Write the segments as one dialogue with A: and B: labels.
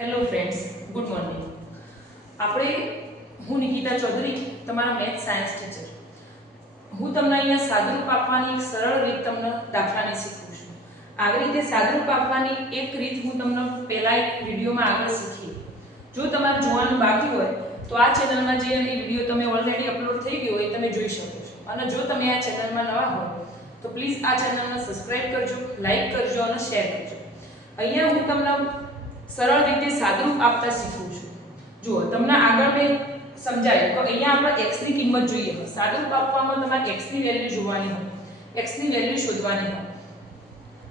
A: Hello friends good morning આપણે, હું નિકિતા ચૌધરી, તમારા મેથ સાયન્સ ટીચર હું તમને અહીંયા સાદરૂપ આપવાની એક સરળ રીત તમને દાખલાને શીખવું છું. આવી રીતે સાદરૂપ આપવાની એક રીત હું તમને પહેલાં એક વિડીયોમાં આગળ શીખી. જો તમારે જોવાનું બાકી હોય, તો આ ચેનલમાં જે વીડિયો તમે ઓલરેડી અપલોડ થઈ ગયો હોય એ તમે જોઈ શકો છો. અને જો તમે આ ચેનલમાં નવા હો તો પ્લીઝ આ ચેનલને સબસ્ક્રાઈબ કરજો લાઈક કરજો અને શેર કરજો. અહીંયા હું તમને સરળ રીતે સાદરૂપ આપતા શીખવું છું. જુઓ, તમને આગળ મેં સમજાયું તો અહીંયા આપણે x ની કિંમત જોઈએ. હોય સાદરૂપ આપવામાં તમારે x ની વેલ્યુ જોવાની હોય. x ની વેલ્યુ શોધવાની હોય.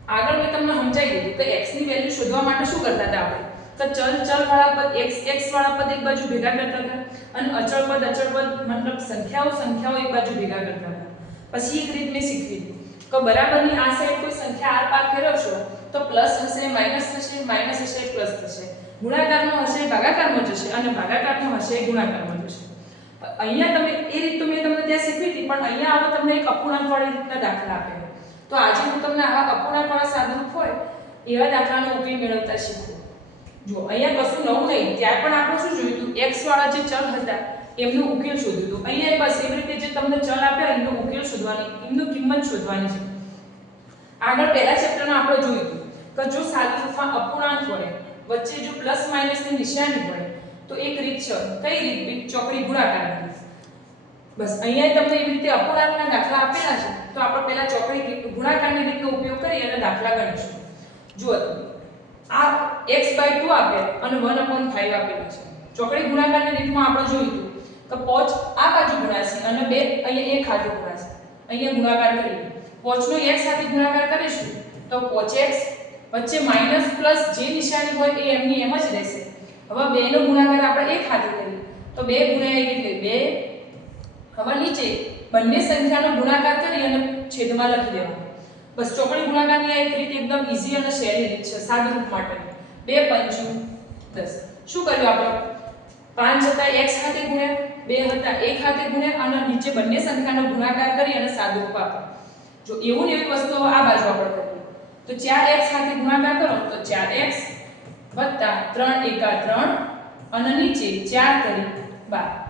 A: આગળ મેં તમને સમજાવી દીધું કે x ની વેલ્યુ શોધવા માટે શું કરતા હતા આપણે? તો ચલ ચલ વાળા પદ, x x વાળા પદ એક બાજુ ભેગા કરતા હતા અને અચળ પદ અચળ પદ મતલબ સંખ્યાઓ સંખ્યાઓ એક બાજુ ભેગા કરતા હતા. પછી એક રીત મેં શીખવી કે બરાબરની આ સાઈડ કોઈ સંખ્યા આર પાર ફેરવશો તો પ્લસ હશે માઇનસ થશે માઇનસ હશે, પ્લસ થશે. ગુણાકારમાં હશે ભાગાકારમાં જશે અને ભાગાકારમાં હશે ગુણાકારમાં જશે અહીંયા તમે એ રીત તો મેં તમને ત્યાં શીખવી હતી, પણ અહીંયા આવો તમને એક અપૂર્ણાંકવાળી રીતના દાખલા આપેલો. તો આજે હું તમને આવા અપૂર્ણાંકવાળા સાદરૂપ હોય એવા દાખલાનો ઉકેલ મેળવતા શીખું. જો અહીંયા કશું નવું નહીં, ત્યાં પણ આપણે શું જોયું હતું? એક્સ વાળા જે ચલ હતા, એમનો ઉકેલ શોધ્યું હતું. અહીંયા બસ એવી રીતે જે તમને ચલ આપ્યા એમનો ઉકેલ શોધવાની, એમનું કિંમત શોધવાની છે. આગળ પહેલા ચેપ્ટરમાં આપણે જોયું હતું. કે જો સાદરૂપમાં અપૂર્ણાંક હોય વચ્ચે જો પ્લસ માઇનસની નિશાની હોય તો એક રીત છે. કઈ રીત? બી ચોકડી ગુણાકાર બસ, અહીંયા તમને એવી રીતે અપૂર્ણાંકના દાખલા આપેલા છે, તો આપણે પહેલા ચોકડી ગુણાકારની રીતનો ઉપયોગ કરી અને દાખલા ગણીશું. જુઓ આ x 2 આપે અને 1 5 આપેલું છે. ચોકડી ગુણાકારની રીતમાં આપણે જોયું કે પોચ આ બાજુ ગુણાશે અને બે અહીંયા એક હાથે ગુણાશે. અહીંયા ગુણાકાર કરીએ. પોચનો x સાથે ગુણાકાર કરીશું, તો પોચ વચ્ચે માઇનસ પ્લસ જે નિશાની હોય એ એમની એમ જ રહેશે. હવે બે નો ગુણાકાર આપણે એક હાથે કરીએ. તો બે ગુણ્યા એક એટલે બે. હવે નીચે બંને સંખ્યાનો ગુણાકાર કરી અને છેદમાં લખી દેવાનો. બસ ચોકડી ગુણાકારની આ એક રીત એકદમ ઈઝી અને સહેલી રીત છે સાદરૂપ માટે. બે પંચું દસ. શું કર્યું આપણે? પાંચ હતા એક્સ હાથે ગુણ્યા, બે હતા એક હાથે ગુણ્યા અને નીચે બંને સંખ્યાનો ગુણાકાર કરી અને સાદરૂપ આપ્યું. જો એવું ને એવી વસ્તુ આ બાજુ આપણે તો 4x સાથે ગુણાકાર કરો તો 4x 3 એકા 3 અને નીચે 4 કરી 12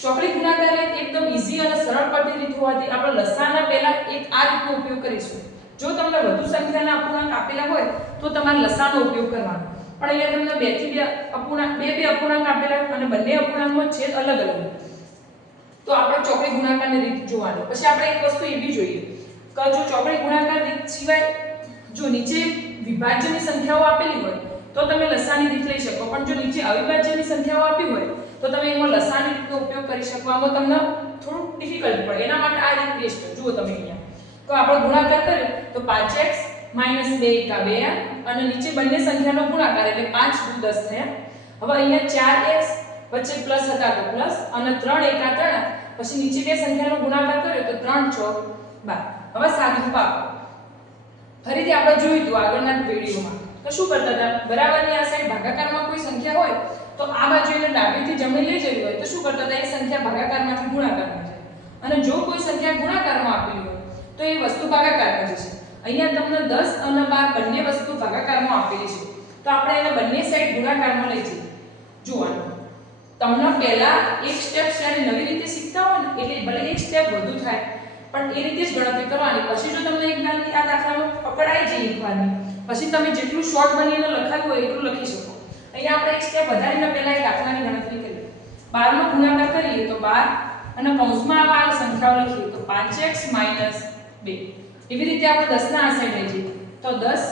A: ચોકડી ગુણાકાર એકદમ ઈઝી અને સરળ પદ્ધતિ હોવાથી આપણે લસાના પહેલા એક આ રીતનો ઉપયોગ કરીશું. જો તમને વધુ સંખ્યાના અપૂર્ણાંક આપેલા હોય તો તમારે લસાનો ઉપયોગ કરવાનો. પણ અહીંયા તમને બેથી બે અપૂર્ણાંક, બે બે અપૂર્ણાંક આપેલા અને બંને અપૂર્ણાંકનો છેદ અલગ અલગ. તો આપણે ચોકડી ગુણાકારની રીત જોવાની. પછી આપણે એક વસ્તુ એવી જોઈએ. કે જો ચોકડી ગુણાકાર રીત સિવાય જો નીચે વિભાજ્યની સંખ્યાઓ આપેલી હોય, તો તમે લસાની રીત લઈ શકો. પણ જો નીચે અવિભાજ્યની સંખ્યાઓ આપી હોય, તો તમે એમાં લસાની રીતનો ઉપયોગ કરી શકો. આમાં તમને થોડું ડિફિકલ્ટ પડે. એના માટે આ રીત બેસ્ટ જુઓ તમે અહીંયા. તો આપણે ગુણાકાર કરીએ તો 5x 2 કા 2 અને નીચે બંને સંખ્યાનો ગુણાકાર એટલે 5 2 10 થયા હવે અહીંયા 4x વચ્ચે પ્લસ હતા તો પ્લસ, અને 3 એકા 3 પછી નીચે બે સંખ્યાનો ગુણાકાર કર્યો, તો 3 ચોક. 12 હવે સાદું પાકો. ફરીથી આપણે જોયું હતું આગળના વિડીયોમાં તો શું કરતા હતા? બરાબરની આ સાઈડ ભાગાકારમાં કોઈ સંખ્યા હોય, તો આ બાજુ એને ડાબીથી જમણી લઈ જવી હોય, તો શું કરતા હતા? એ સંખ્યા ભાગાકારમાંથી ગુણાકારમાં જાય. અને જો કોઈ સંખ્યા ગુણાકારમાં આપેલી હોય, તો એ વસ્તુ ભાગાકારમાં જશે. અહીંયા તમને 10 અને 12 બંને વસ્તુ ભાગાકારમાં આપેલી છે. તો આપણે એને બંને સાઈડ ગુણાકારમાં લઈ જઈએ. જોવાનું તમને પહેલા એક સ્ટેપ જ્યારે નવી રીતે શીખતા હોય ને, એટલે ભલે એક સ્ટેપ વધુ થાય પણ એ રીતે જ ગણતરી કરવાની. પછી જો તમને એક ગાલની આ દાખલામાં પકડાઈ જાય એકવારની, પછી તમે જેટલું શોર્ટ બનીને લખાયું હોય એટલું લખી શકો. અહીંયા આપણે એક સ્ટેપ વધારીને પહેલા એ દાખલાની ગણતરી કરીએ. 12 નો ગુણાકાર કરીએ તો બાર અને કૌંસમાં આવા સંખ્યાઓ લખીએ તો 5x 2 એવી રીતે આપણે 10 ના આ સાઈડ લઈ જઈએ. તો દસ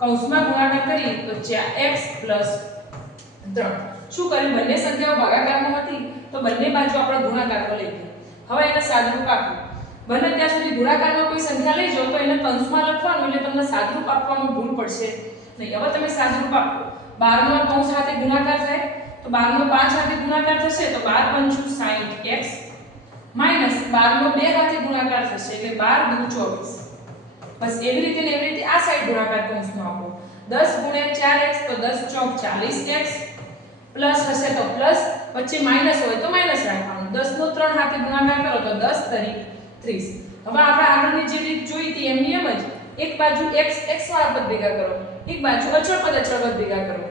A: કૌંસમાં ગુણાકાર કરીએ તો 4x 3 શું કર્યું? બંને સંખ્યાઓ ભાગાકારમાં હતી. તો બંને બાજુ આપણે ગુણાકારમાં લઈ ગયા. હવે એને સાદરૂપ આપ્યું બને ત્યાં સુધી ગુણાકારમાં કોઈ સંખ્યા લઈ જાઓ, તો એને કંસમાં લખવાનું એટલે તમને સાદરૂપ આપવાનું ભૂલ પડશે નહીં. હવે તમે સાદરૂપ આપો. 12 નો કૌંસ સાથે ગુણાકાર થાય, તો 12 નો 5 સાથે ગુણાકાર થશે, તો 12 પંચું 60x માઇનસ 12 નો 2 સાથે ગુણાકાર થશે, એટલે 12 દુ 24 બસ એવી રીતે ને એવી રીતે આ સાઈડ ગુણાકાર કૌંસમાં આપો. 10 ગુણ્યા 4x તો 10 ચોક 40x પ્લસ હશે તો પ્લસ, વચ્ચે માઇનસ હોય તો માઇનસ રાખવાનું. 10 નો 3 સાથે ગુણાકાર કરો તો 10 તરી 30 હવે આપણે આગળની જે રીત જોઈ હતી એમની એમ જ, એક બાજુ x x વાળા પદ ભેગા કરો, એક બાજુ અચળ પદ અચળ પદ ભેગા કરો.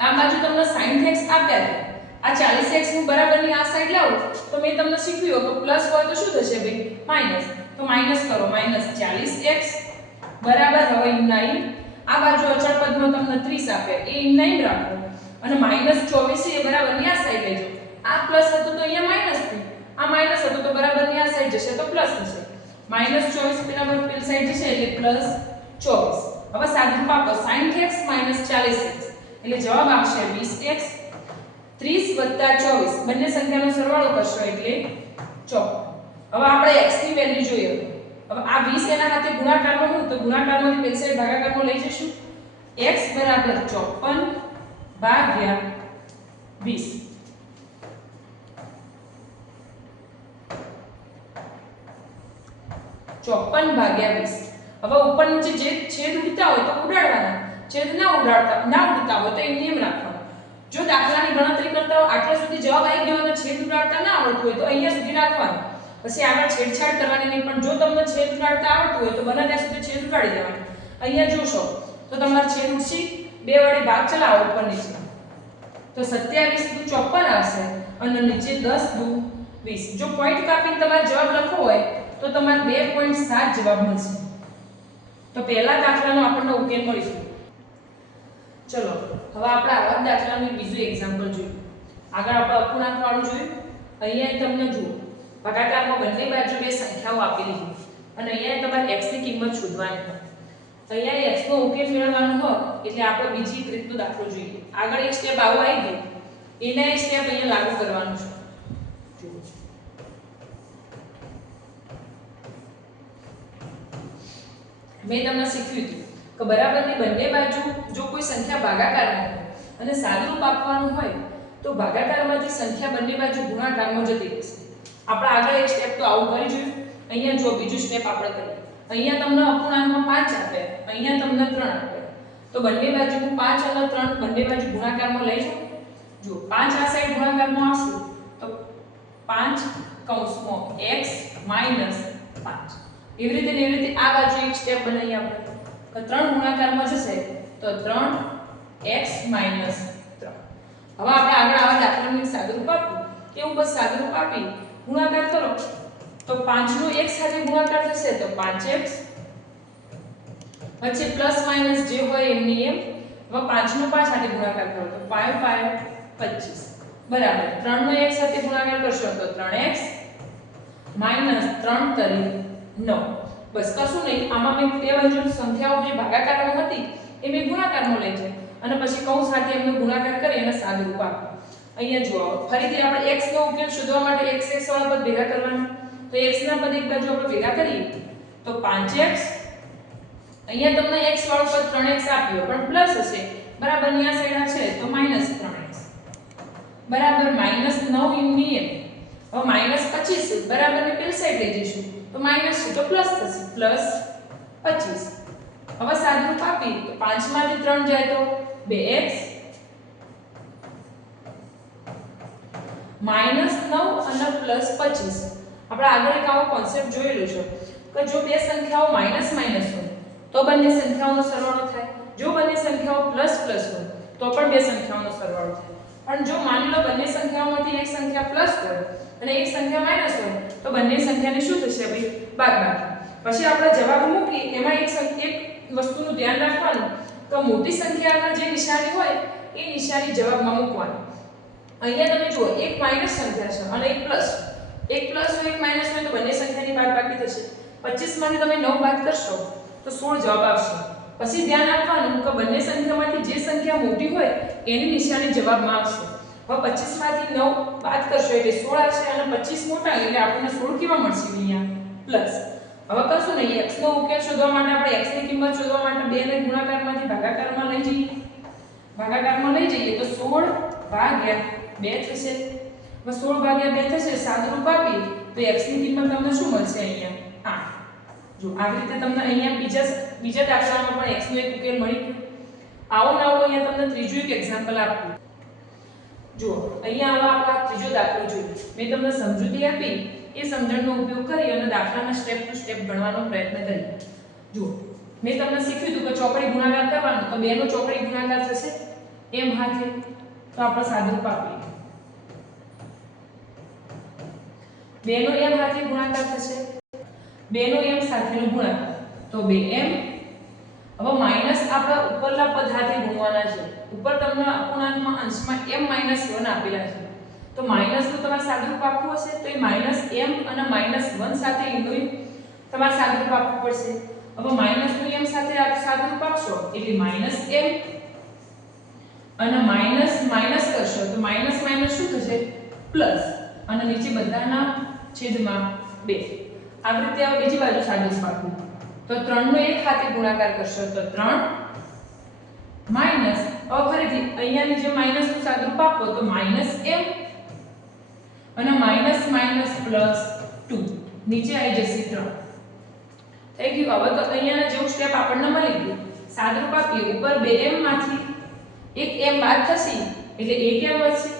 A: આ બાજુ તમને sin x આપ્યા છે. આ 40x નું બરાબરની આ સાઈડ લાવો, તો મેં તમને શીખવ્યું તો પ્લસ હોય તો શું થશે ભાઈ? માઇનસ તો માઇનસ કરો માઇનસ 40x બરાબર, હવે ઇમનાઈ આ બાજુ અચળ પદમાં તમને 30 આપ્યા એ ઇમનાઈ રાખો. અને માઇનસ 24 એ બરાબરની આ સાઈડ લેજો. આ પ્લસ હતું તો અહીંયા માઇનસ થયું. આ માઇનસ હતું તો બરાબરની આ સાઈડ જશે તો પ્લસ થશે. માઇનસ 24 બરાબર પેલી સાઈડ જશે એટલે પ્લસ 24 હવે સાદું આપો sin x 40x એટલે જવાબ આવશે 20x 30 24 બંને સંખ્યાનો સરવાળો કરશો એટલે 54 હવે આપણે x ની વેલ્યુ જોઈએ. હવે આ 20 એના સાથે ગુણાકારનો હું તો ગુણાકારમાંથી પેલ સાઈડ ભાગાકારમાં લઈ જશું x બરાબર 54 ભાગ્યા 20 ચોપન ભાગ્યા વીસ. હવે ઉપર નીચે જે છેદ ઉડતા હોય તો ઉડાડવાના. છેદ ના ઉડાડતા, ના ઉડતા હોય તો એમ નિયમ રાખવાનો. જો દાખલાની ગણતરી કરતા હોય, આટલા સુધી જવાબ આવી ગયો અને છેદ ઉડાડતા ના આવડતું હોય તો અહીંયા સુધી રાખવાનું. પછી આગળ છેડછાડ કરવાની નહીં, પણ જો તમને છેદ ઉડાડતા આવડતું હોય તો બને ત્યાં સુધી છેદ ઉડાડી દેવાનો. અહીંયા જોશો, તો તમારે છેદ ઉડશી. બે વડે ભાગ ચલાવો ઉપર નીચે તો 27 દુ 54 આવશે અને નીચે 10 દુ 20 જો પોઈન્ટ કાપીને તમારે જવાબ લખવો હોય તો તમારે 2.7 જવાબ મળશે. તો પહેલા દાખલાનો આપણને ઉકેલ મળીશું. ચલો, હવે આપણે આવા દાખલાનું બીજું એક્ઝામ્પલ જોઈએ આગળ આપણે અપૂર્ણાંકવાળું જોયું. અહીંયા તમને જુઓ, ભાગાકારમાં બંને બાજુ બે સંખ્યાઓ આપેલી છે અને અહીંયા તમારે x કિંમત શોધવાની હોય. અહીંયા x નો ઉકેલ મેળવવાનો હોય, એટલે આપણે બીજી એક રીતનો દાખલો જોઈએ. આગળ એક સ્ટેપ આવો આવી ગયો. એના સ્ટેપ અહીંયા લાગુ કરવાનું છે જુઓ મેં તમને શીખવ્યું હતું કે બરાબરની બંને બાજુ જો કોઈ સંખ્યા ભાગાકારમાં હોય અને સાદુરૂપ આપવાનું હોય તો ભાગાકારમાંથી સંખ્યા બંને બાજુ ગુણાકારમાં જતી રહેશે. આપણે આગળ એક સ્ટેપ તો આવું કરી જોયું. અહીંયા જો બીજું સ્ટેપ આપણે કરીએ. અહીંયા તમને અપૂર્ણાંકમાં પાંચ આપે. અહીંયા તમને ત્રણ આપે. તો બંને બાજુ હું પાંચ અને ત્રણ બંને બાજુ ગુણાકારમાં લઈ જાઉં. જો પાંચ આ સાઈડ ગુણાકારમાં આવશે તો પાંચ કૌંસમાં માઇનસ 5 એવી રીતે એવી રીતે આ બાજુ એક સ્ટેપ બનાવીએ આપણે. કે ત્રણ ગુણાકારમાં જશે તો 3x 3 હવે આપણે આગળ આવા દાખલાનું સાદુરૂપ આપવું કેવું બસ સાદુરૂપ આપી, ગુણાકાર કરો. તો પાંચનો એક સાથે ગુણાકાર થશે તો પાંચ એક્સ. વચ્ચે પ્લસ માઇનસ જે હોય એમની એમ, હવે 5 નો 5 સાથે ગુણાકાર કરો. તો 5 5 25 બરાબર. ત્રણનો એક સાથે ગુણાકાર કરશો તો ત્રણ એક્સ. માઇનસ ત્રણ તરી નવ બસ કશું નહીં. આમાં મેં બે બાજુ સંખ્યાઓ જે ભાગાકારમાં હતી, એ મેં ગુણાકારમાં લઈ છે. અને પછી કૌંસ સાથે એમનો ગુણાકાર કરી અને સાદુરૂપ આપો. અહીંયા જુઓ, ફરીથી આપણે x નો ઉકેલ શોધવા માટે x x વાળા પદ ભેગા કરવાના. તો x ના પદ એક બાજુ આપણે ભેગા કરીએ, તો 5x અહીંયા તમને x વાળો પદ 3x આપ્યો, પણ પ્લસ હશે. બરાબર ન્યા સાઈડ છે, તો -3x બરાબર -9 1 હવે માઇનસ પચીસ છે બરાબર ને પેલી સાઈડ લઈ જઈશું. તો માઇનસ છે તો પ્લસ થશે. પ્લસ પચીસ. હવે સાદુરૂપ આપી તો પાંચમાંથી ત્રણ જાય તો બે માઇનસ માઇનસ નવ અને પ્લસ પચીસ. આપણે આગળ એક આવો કોન્સેપ્ટ જોયેલો છે કે જો બે સંખ્યાઓ માઇનસ માઇનસ હોય, તો બંને સંખ્યાઓનો સરવાળો થાય. જો બંને સંખ્યાઓ પ્લસ પ્લસ હોય, તો પણ બે સંખ્યાઓનો સરવાળો થાય. પણ જો માની લો બંને સંખ્યાઓમાંથી એક સંખ્યા પ્લસ હોય અને એક સંખ્યા માઇનસ હોય, તો બંને સંખ્યાને શું થશે ભાઈ? બાદબાકી. પછી આપણે જવાબ મૂકી એમાં એક એક વસ્તુનું ધ્યાન રાખવાનું. તો મોટી સંખ્યાના જે નિશાની હોય, એ નિશાની જવાબમાં મૂકવાની. અહીંયા તમે જુઓ, એક માઇનસ સંખ્યા છે અને એક પ્લસ એક પ્લસ હોય, એક માઇનસ હોય, તો બંને સંખ્યાની બાદબાકી થશે. 25 માંથી તમે નવ બાદ કરશો, તો સોળ જવાબ આવશે. પછી ધ્યાન રાખવાનું કે બંને સંખ્યામાંથી જે સંખ્યા મોટી હોય એની નિશાની જવાબમાં આવશે હવે 25 માંથી 9 બાદ કરશો એટલે સોળ આવશે અને 25 મોટા એટલે આપણને સોળ કેવા મળશે અહીંયા? પ્લસ. હવે x નો ઉકેલ શોધવા માટે આપણે x ની કિંમત શોધવા માટે બે ને ગુણાકારમાંથી ભાગાકારમાં લઈ જઈએ. ભાગાકારમાં લઈ જઈએ તો સોળ ભાગ્યા બે થશે. હવે સોળ ભાગ્યા બે થશે સાદુરૂપ આપી તો એક્સની કિંમત તમને શું મળશે અહીંયા? આ જો આવી રીતે તમને અહીંયા બીજા બીજા દાખલામાં પણ x નો એક ઉકેલ મળી ગયો. આવો ના આવો અહીંયા તમને ત્રીજું એક એક્ઝામ્પલ આપું. જુઓ, અહીંયા આવા આપણે ત્રીજો દાખલો જોઈએ. મેં તમને સમજૂતી આપી, એ સમજણનો ઉપયોગ કરી અને દાખલાના સ્ટેપ ટુ સ્ટેપ ગણવાનો પ્રયત્ન કરીએ જુઓ, મેં તમને શીખ્યું હતું કે ચોકડી ગુણાકાર કરવાનો, તો 2 નો ચોકડી ગુણાકાર થશે? એમ હાથે? તો આપણે સાદુરૂપ આપીએ બેનો એમ હાથે ગુણાકાર થશે? બેનો એમ સાથેનો ગુણાકાર. તો 2m હવે માઇનસ આપણા ઉપરના પદ સાથે ગુણવાના છે. ઉપર તમને અપૂર્ણાંકમાં અંશમાં m 1 આપેલા છે. તો માઇનસ તો તમારે સાદુરૂપ આપવું હશે, તો એ માઇનસ m અને માઇનસ 1 સાથે ઇન્ડોઈ તમારે સાદુરૂપ આપવું પડશે. હવે માઇનસનું m સાથે સાદુરૂપ આપશો, એટલે માઇનસ m અને માઇનસ માઇનસ કરશો, તો માઇનસ માઇનસ શું થશે? પ્લસ અને નીચે બધાના છેદમાં 2 આવી રીતે આ બીજી બાજુ સાદુરૂપ આપવું. તો ત્રણનો એક હાથે ગુણાકાર કરશો તો 3 માઇનસ હવે ફરીથી અહીંયાની જે માઇનસનું સાદુરૂપ આપો તો માઇનસ એમ. અને માઇનસ માઇનસ પ્લસ ટુ, નીચે આવી જશે ત્રણ. થઈ ગયું. હવે તો અહીંયાના જેવું સ્ટેપ આપણને મળી ગયું. સાદુરૂપ આપીએ. ઉપર 2m માંથી એક એમ બાદ થશે, એટલે એક એમ વધશે.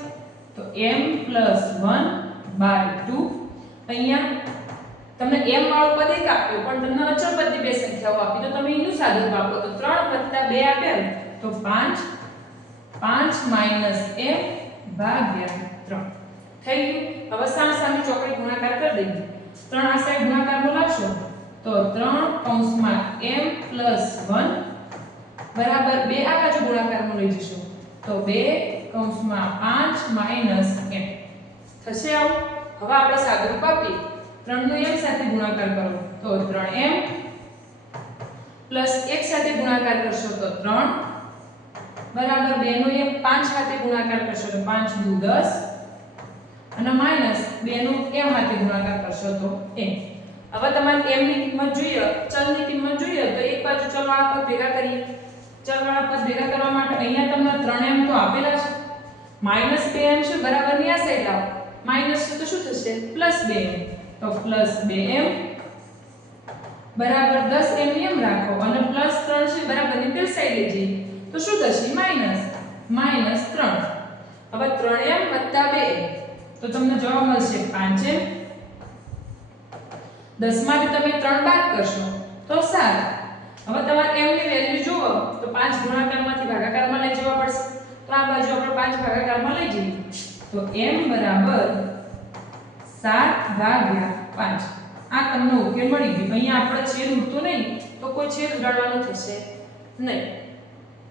A: તો M plus one by two. અહીંયા તમને m વાળો પદિક આપ્યો, પણ તમને અચળ પદની બે સંખ્યાઓ આપી. તો તમે એનું સાદુરૂપ આપો તો 3 2 આપેલ તો 5 5 માઇનસ m ભાગ્યા 3 થઈ ગયું? હવે સામે સામે ચોકડી ગુણાકાર કરી દઈએ. 3 આ સાઈડ ગુણાકારમાં બોલાવશો? તો 3 કૌંસમાં m 1 બરાબર 2 આ બાજુ ગુણાકારમાં લઈ જશો. તો 2 કૌંસમાં 5 માઇનસ m થશે આવું? હવે આપણે સાદુરૂપ આપીએ. 3 નો સાથે ગુણાકાર કરો. તો 3m પ્લસ 1 સાથે ગુણાકાર કરશો તો 3 બરાબર 2 નો m 5 સાથે ગુણાકાર કરશો તો 5 દુ 10 અને માઇનસ 2 નો m સાથે ગુણાકાર કરશો તો m હવે તમારે m ની કિંમત જોઈએ. ચલની કિંમત જોઈએ તો એક બાજુ ચલવાળા પદ ભેગા કરીએ. ચલવાળા પદ ભેગા કરવા માટે અહીંયા તમને 3m તો આપેલા છે. માઇનસ 2m છે, બરાબરની આ સાઈડ લાવો. માઇનસ તો શું થશે? પ્લસ 2m તો પ્લસ 2m બરાબર 10m એમ રાખો. અને પ્લસ 3 છે બરાબરની સાઈડ લઈ તો શું થશે? માઇનસ માઇનસ 3 હવે 3m 2 તો તમને જવાબ મળશે 5m 10 માંથી તમે 3 બાદ કરશો. તો 7 હવે તમારે m ની વેલ્યુ જુઓ. તો 5 ગુણાકારમાંથી ભાગાકારમાં લઈ જવા પડશે. તો આ બાજુ આપણે 5 ભાગાકારમાં લઈ જઈએ. તો m બરાબર 7 ભાગ્યા પાંચ. આ તમને ઉકેલ મળી ગયો. અહીંયા આપણે છેદ ઉડતો નહીં, તો કોઈ છેદ ઉડાડવાનું થશે નહીં.